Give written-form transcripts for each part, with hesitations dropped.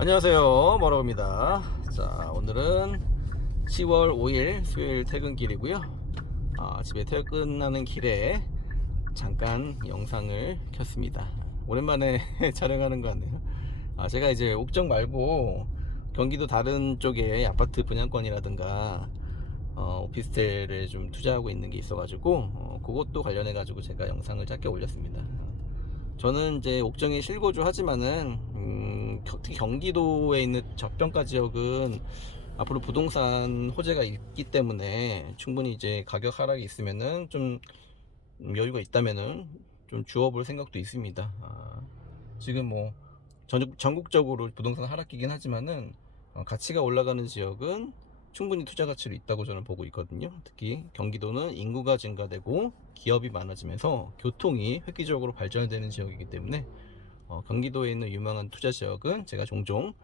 안녕하세요, 머러입니다. 자, 오늘은 10월 5일 수요일 퇴근길이고요. 집에 퇴근하는 길에 잠깐 영상을 켰습니다. 오랜만에 촬영하는 것 같네요. 제가 이제 옥정 말고 경기도 다른 쪽에 아파트 분양권이라든가 오피스텔에 좀 투자하고 있는 게 있어가지고 그것도 관련해가지고 제가 영상을 짧게 올렸습니다. 저는 이제 옥정에 실거주 하지만은 특히 경기도에 있는 저평가 지역은 앞으로 부동산 호재가 있기 때문에 충분히 이제 가격 하락이 있으면은 좀 여유가 있다면은 좀 주워볼 생각도 있습니다. 지금 뭐 전국적으로 부동산 하락기긴 하지만은 가치가 올라가는 지역은 충분히 투자 가치로 있다고 저는 보고 있거든요. 특히 경기도는 인구가 증가되고 기업이 많아지면서 교통이 획기적으로 발전되는 지역이기 때문에 경기도에 있는 유망한 투자 지역은 제가 종종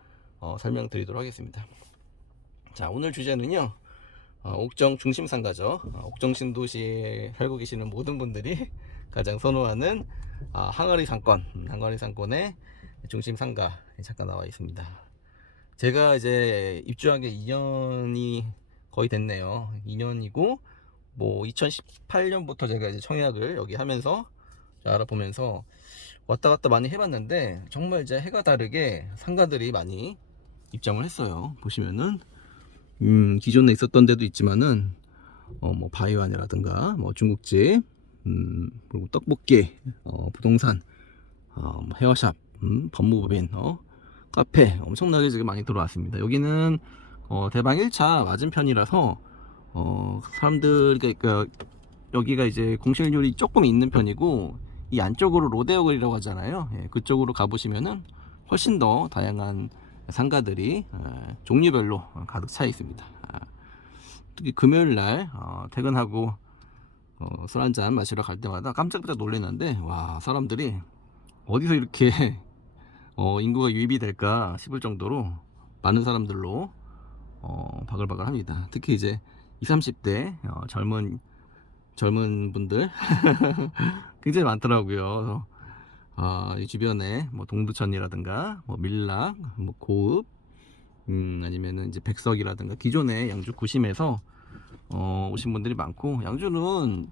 설명드리도록 하겠습니다. 자, 오늘 주제는요, 옥정 중심 상가죠. 옥정 신도시에 살고 계시는 모든 분들이 가장 선호하는 항아리 상권, 항아리 상권의 중심 상가 잠깐 나와 있습니다. 제가 이제 입주한 게 2년이 거의 됐네요. 2년이고 뭐 2018년부터 제가 이제 청약을 여기 하면서 알아보면서 왔다 갔다 많이 해봤는데 정말 이제 해가 다르게 상가들이 많이 입점을 했어요. 보시면은 기존에 있었던 데도 있지만은 뭐 바이완이라든가 뭐 중국집, 그리고 떡볶이, 부동산, 뭐 헤어샵, 법무법인, 카페 엄청나게 지금 많이 들어왔습니다. 여기는 대방 1차 맞은편이라서 사람들 그러니까 여기가 이제 공실률이 조금 있는 편이고 이 안쪽으로 로데오 거리라고 하잖아요. 예, 그쪽으로 가보시면은 훨씬 더 다양한 상가들이 종류별로 가득 차 있습니다. 특히 금요일날 퇴근하고 술 한잔 마시러 갈 때마다 깜짝깜짝 놀랐는데 와, 사람들이 어디서 이렇게 인구가 유입이 될까 싶을 정도로 많은 사람들로 바글바글 합니다. 특히 이제 20, 30대 젊은 분들 굉장히 많더라고요. 이 주변에 뭐 동두천이라든가 뭐 밀락, 뭐 고읍, 아니면은 이제 백석이라든가 기존의 양주 구심에서 오신 분들이 많고, 양주는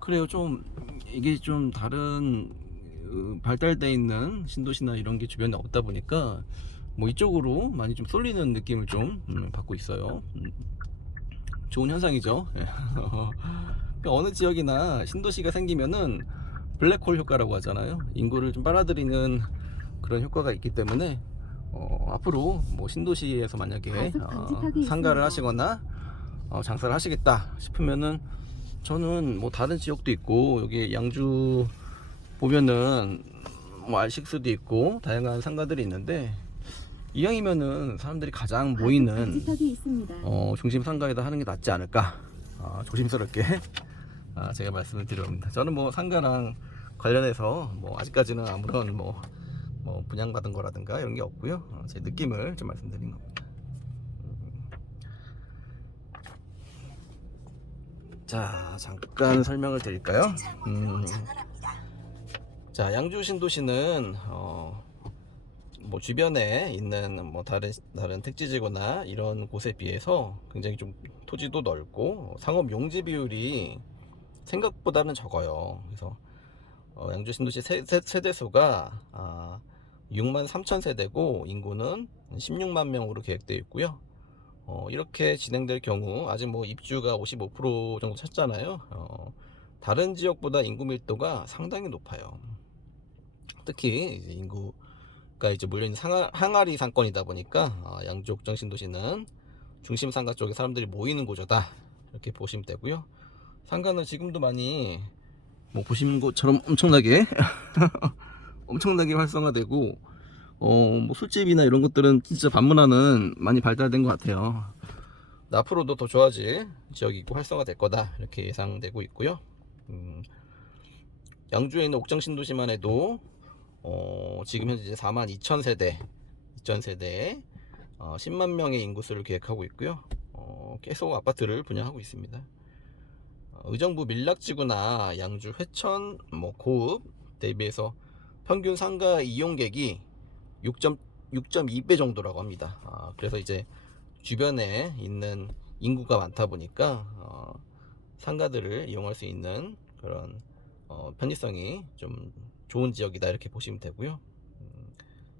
그래요, 좀 이게 좀 다른 발달돼 있는 신도시나 이런 게 주변에 없다 보니까 뭐 이쪽으로 많이 좀 쏠리는 느낌을 좀 받고 있어요. 좋은 현상이죠. 예. 그러니까 어느 지역이나 신도시가 생기면은 블랙홀 효과라고 하잖아요. 인구를 좀 빨아들이는 그런 효과가 있기 때문에 앞으로 뭐 신도시에서 만약에 상가를 하시거나 장사를 하시겠다 싶으면은 저는 뭐 다른 지역도 있고 여기 양주 보면은 뭐 알식스도 있고 다양한 상가들이 있는데 이왕이면은 사람들이 가장 모이는 중심 상가에다 하는 게 낫지 않을까, 조심스럽게 제가 말씀을 드립니다. 저는 뭐 상가랑 관련해서 뭐 아직까지는 아무런 뭐 분양받은 거라든가 이런 게 없고요. 제 느낌을 좀 말씀드린 겁니다. 자, 잠깐 설명을 드릴까요? 자, 양주 신도시는 뭐 주변에 있는 뭐 다른 택지지구나 이런 곳에 비해서 굉장히 좀 토지도 넓고 상업 용지 비율이 생각보다는 적어요. 그래서 양주 신도시 세대수가 6만 3천 세대고 인구는 16만 명으로 계획되어 있고요. 이렇게 진행될 경우 아직 뭐 입주가 55% 정도 찼잖아요. 다른 지역보다 인구 밀도가 상당히 높아요. 특히 이제 인구가 이제 몰려있는 항아리 상권이다 보니까 양주 옥정 신도시는 중심 상가 쪽에 사람들이 모이는 곳이다 이렇게 보시면 되고요. 상가는 지금도 많이 뭐 보시는 것처럼 엄청나게 엄청나게 활성화되고 뭐 술집이나 이런 것들은 진짜 반문화는 많이 발달된 것 같아요. 앞으로도 더 좋아질 지역이 있고 활성화될 거다 이렇게 예상되고 있고요. 양주에 있는 옥정 신도시만 해도 지금 현재 4만 2천 세대 2천 세대에 10만 명의 인구수를 계획하고 있고요. 계속 아파트를 분양하고 있습니다. 의정부 밀락지구나 양주 회천 뭐 고읍 대비해서 평균 상가 이용객이 6.2배 정도라고 합니다. 그래서 이제 주변에 있는 인구가 많다 보니까 상가들을 이용할 수 있는 그런 편의성이 좀 좋은 지역이다 이렇게 보시면 되고요.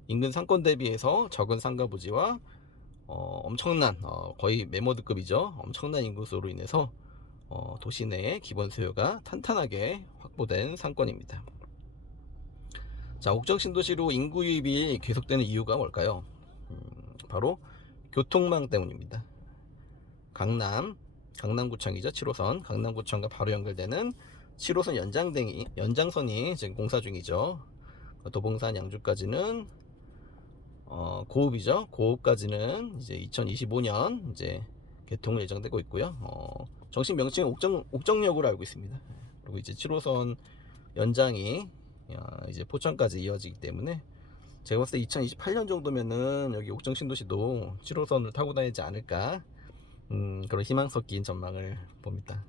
인근 상권 대비해서 적은 상가 부지와 엄청난 거의 메모드급이죠. 엄청난 인구수로 인해서 도시 내의 기본 수요가 탄탄하게 확보된 상권입니다. 자, 옥정 신도시로 인구 유입이 계속되는 이유가 뭘까요? 바로 교통망 때문입니다. 강남구청이죠. 7호선 강남구청과 바로 연결되는 7호선 연장선이 지금 공사 중이죠. 도봉산 양주까지는 고읍이죠. 고읍까지는 이제 2025년 이제 개통을 예정되고 있고요. 정식 명칭은 옥정역으로 알고 있습니다. 그리고 이제 7호선 연장이 이제 포천까지 이어지기 때문에 제가 봤을 때 2028년 정도면은 여기 옥정 신도시도 7호선을 타고 다니지 않을까, 그런 희망 섞인 전망을 봅니다.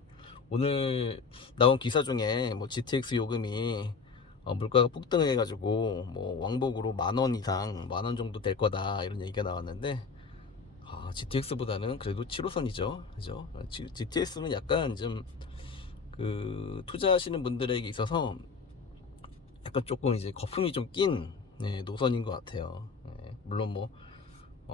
오늘 나온 기사 중에 뭐 GTX 요금이 물가가 폭등해 가지고 뭐 왕복으로 10,000원 이상 10,000원 정도 될 거다 이런 얘기가 나왔는데, GTX보다는 그래도 7호선이죠. 그죠? GTX는 약간 좀 그 투자하시는 분들에게 있어서 약간 조금 이제 거품이 좀 낀 노선인 것 같아요. 물론 뭐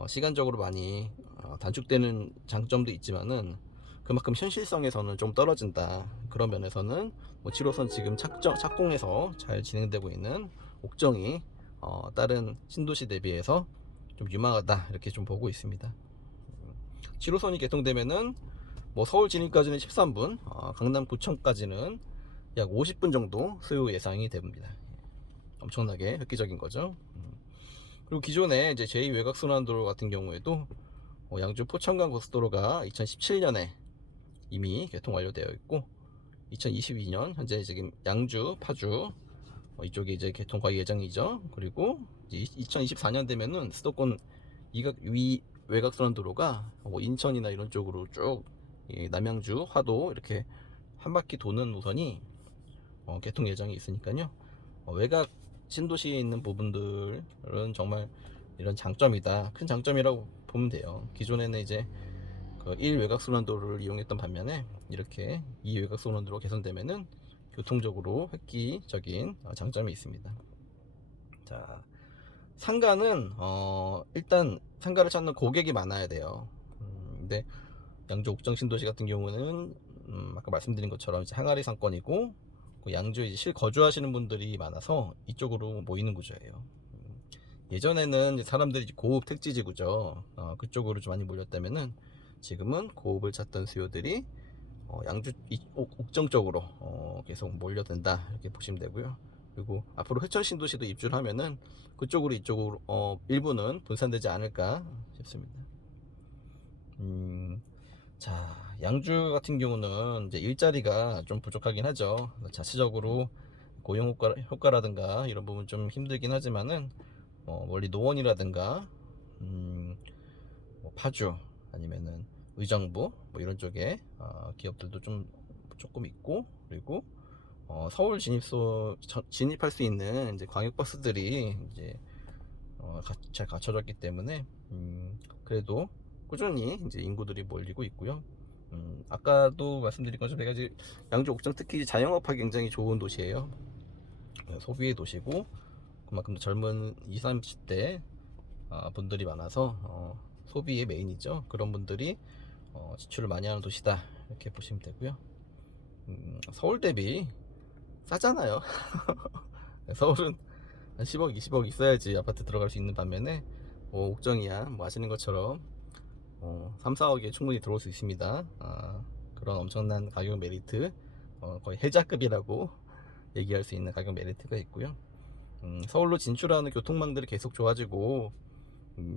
시간적으로 많이 단축되는 장점도 있지만은 그만큼 현실성에서는 좀 떨어진다. 그런 면에서는 뭐 7호선 지금 착공해서 잘 진행되고 있는 옥정이 다른 신도시 대비해서 좀 유망하다 이렇게 좀 보고 있습니다. 7호선이 개통되면은 뭐 서울 진입까지는 13분, 강남구청까지는 약 50분 정도 소요 예상이 됩니다. 엄청나게 획기적인 거죠. 그리고 기존에 이제 제2외곽순환도로 같은 경우에도 양주 포천간 고속도로가 2017년에 이미 개통 완료되어 있고, 2022년 현재 지금 양주, 파주 이쪽에 이제 개통 거의 예정이죠. 그리고 2024년 되면은 수도권 위 외곽순환도로가 뭐 인천이나 이런 쪽으로 쭉 남양주, 화도 이렇게 한 바퀴 도는 노선이 개통 예정이 있으니까요. 외곽 신도시에 있는 부분들은 정말 이런 장점이다, 큰 장점이라고 보면 돼요. 기존에는 이제 그 1외곽순환도로를 이용했던 반면에 이렇게 2외곽순환도로 개선되면은 교통적으로 획기적인 장점이 있습니다. 자, 상가는 일단 상가를 찾는 고객이 많아야 돼요. 근데 양주 옥정 신도시 같은 경우는 아까 말씀드린 것처럼 이제 항아리 상권이고, 양주에 이제 실거주하시는 분들이 많아서 이쪽으로 모이는 구조예요. 예전에는 사람들이 고급 택지지구죠. 그쪽으로 좀 많이 몰렸다면은 지금은 고급을 찾던 수요들이 양주 옥정 쪽으로 계속 몰려든다 이렇게 보시면 되고요. 그리고 앞으로 회천 신도시도 입주를 하면은 그쪽으로 이쪽으로 일부는 분산되지 않을까 싶습니다. 자, 양주 같은 경우는 이제 일자리가 좀 부족하긴 하죠. 자체적으로 고용 효과라든가 이런 부분 좀 힘들긴 하지만은 멀리 노원이라든가 뭐 파주 아니면은 의정부 뭐 이런 쪽에 기업들도 좀 조금 있고, 그리고 서울 진입할 수 있는 이제 광역버스들이 이제 잘 갖춰졌기 때문에 그래도 꾸준히 이제 인구들이 몰리고 있고요. 아까도 말씀드린 것처럼 내가 이제 양주 옥정 특히 자영업하기 굉장히 좋은 도시예요. 소비의 도시고 그만큼 젊은 20, 30대 분들이 많아서 소비의 메인이죠. 그런 분들이 지출을 많이 하는 도시다 이렇게 보시면 되고요. 서울 대비 싸잖아요. 서울은 한 10억 20억 있어야지 아파트 들어갈 수 있는 반면에 옥정이야 뭐 아시는 것처럼 3, 4억에 충분히 들어올 수 있습니다. 그런 엄청난 가격 메리트, 거의 혜자급이라고 얘기할 수 있는 가격 메리트가 있고요. 서울로 진출하는 교통망들이 계속 좋아지고,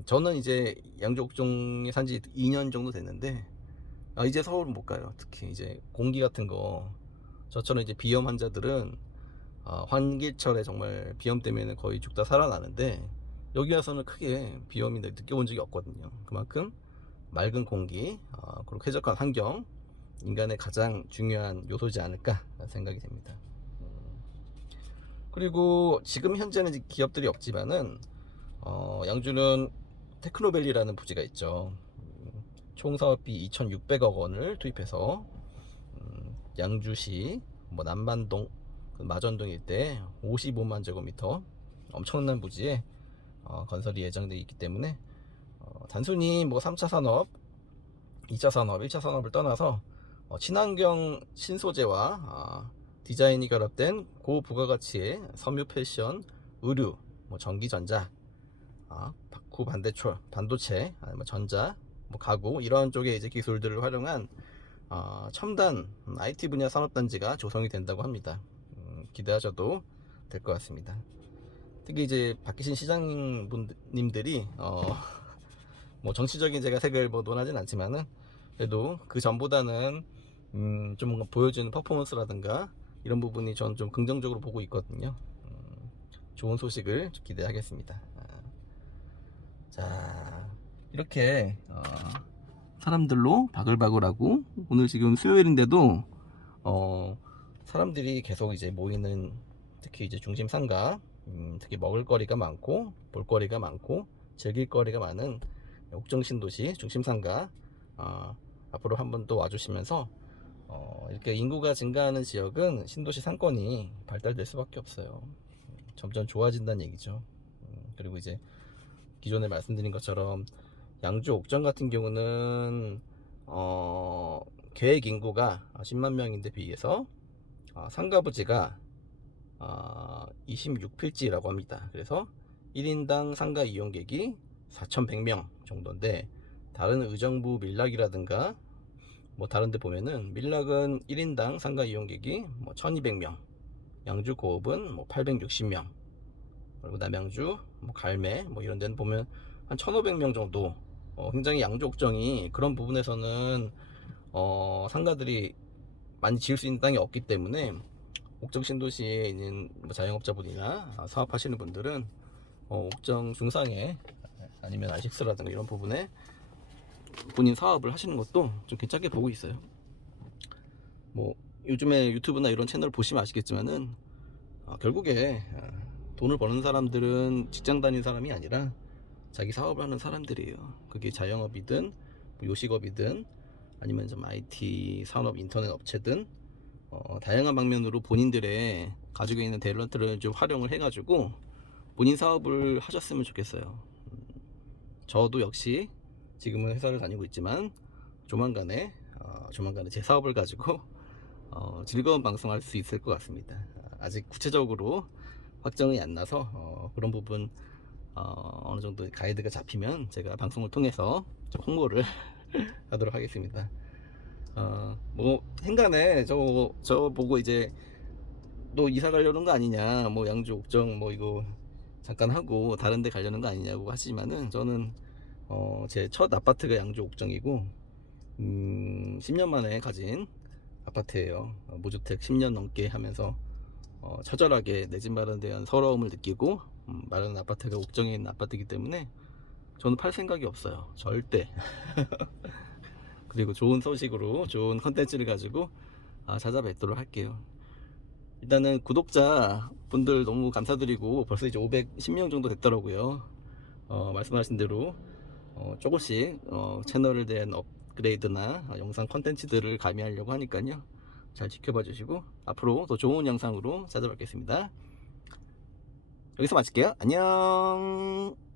저는 이제 양주 옥정에 산지 2년 정도 됐는데 이제 서울은 못 가요. 특히 이제 공기 같은 거, 저처럼 이제 비염 환자들은 환기철에 정말 비염 때문에 거의 죽다 살아나는데, 여기 와서는 크게 비염이 느껴본 적이 없거든요. 그만큼 맑은 공기, 그리고 쾌적한 환경, 인간의 가장 중요한 요소지 않을까 생각이 됩니다. 그리고 지금 현재는 기업들이 없지만은 양주는 테크노밸리라는 부지가 있죠. 총 사업비 2,600억 원을 투입해서 양주시 뭐 남반동, 마전동 일대 55만 제곱미터 엄청난 부지에 건설이 예정되어 있기 때문에 단순히 뭐 3차 산업, 2차 산업, 1차 산업을 떠나서 친환경 신소재와 디자인이 결합된 고부가가치의 섬유 패션, 의류, 뭐 전기전자, 바쿠 반도체, 아니면 전자, 뭐 가구 이런 쪽의 이제 기술들을 활용한 첨단 IT 분야 산업단지가 조성이 된다고 합니다. 기대하셔도 될 것 같습니다. 특히 이제 박기신 시장님들이 뭐 정치적인 제가 색을 뭐 논하진 않지만은 그래도 그 전보다는 좀 뭔가 보여주는 퍼포먼스라든가 이런 부분이 저는 좀 긍정적으로 보고 있거든요. 좋은 소식을 좀 기대하겠습니다. 자, 이렇게 사람들로 바글바글하고 오늘 지금 수요일인데도 사람들이 계속 이제 모이는, 특히 이제 중심 상가, 특히 먹을거리가 많고 볼거리가 많고 즐길거리가 많은 옥정 신도시 중심 상가 앞으로 한번 또 와주시면서 이렇게 인구가 증가하는 지역은 신도시 상권이 발달될 수밖에 없어요. 점점 좋아진다는 얘기죠. 그리고 이제 기존에 말씀드린 것처럼 양주 옥정 같은 경우는 계획 인구가 10만 명인데 비해서 상가 부지가 26필지라고 합니다. 그래서 1인당 상가 이용객이 4,100명 정도인데, 다른 의정부 밀락이라든가 뭐 다른 데 보면은 밀락은 1인당 상가 이용객이 뭐 1200명, 양주 고읍은 뭐 860명, 그리고 남양주, 뭐 갈매 뭐 이런 데는 보면 한 1500명 정도. 굉장히 양주 옥정이 그런 부분에서는 상가들이 많이 지을 수 있는 땅이 없기 때문에 옥정 신도시에 있는 뭐 자영업자분이나 사업하시는 분들은 옥정 중상에 아니면 아식스라든가 이런 부분에 본인 사업을 하시는 것도 좀 괜찮게 보고 있어요. 뭐 요즘에 유튜브나 이런 채널 보시면 아시겠지만은 결국에 돈을 버는 사람들은 직장 다니는 사람이 아니라 자기 사업을 하는 사람들이에요. 그게 자영업이든 요식업이든 아니면 좀 IT 산업 인터넷 업체든 다양한 방면으로 본인들의 가지고 있는 탤런트를 좀 활용을 해가지고 본인 사업을 하셨으면 좋겠어요. 저도 역시 지금은 회사를 다니고 있지만 조만간에 제 사업을 가지고 즐거운 방송할 수 있을 것 같습니다. 아직 구체적으로 확정이 안 나서 그런 부분 어느 정도 가이드가 잡히면 제가 방송을 통해서 좀 홍보를 하도록 하겠습니다. 뭐 행간에 저 보고 이제 너 이사 가려는 거 아니냐, 뭐 양주 옥정 뭐 이거 잠깐 하고 다른 데 가려는 거 아니냐고 하시지만은 저는 제 첫 아파트가 양주 옥정이고 10년 만에 가진 아파트예요. 무주택 10년 넘게 하면서 처절하게 내 집 마련에 대한 서러움을 느끼고 마련 아파트가 옥정에 있는 아파트이기 때문에 저는 팔 생각이 없어요, 절대. 그리고 좋은 소식으로 좋은 컨텐츠를 가지고 찾아뵙도록 할게요. 일단은 구독자 분들 너무 감사드리고 벌써 이제 510명 정도 됐더라고요. 말씀하신 대로 조금씩 채널에 대한 업그레이드나 영상 컨텐츠들을 가미하려고 하니까요, 잘 지켜봐 주시고 앞으로 더 좋은 영상으로 찾아뵙겠습니다. 여기서 마칠게요. 안녕.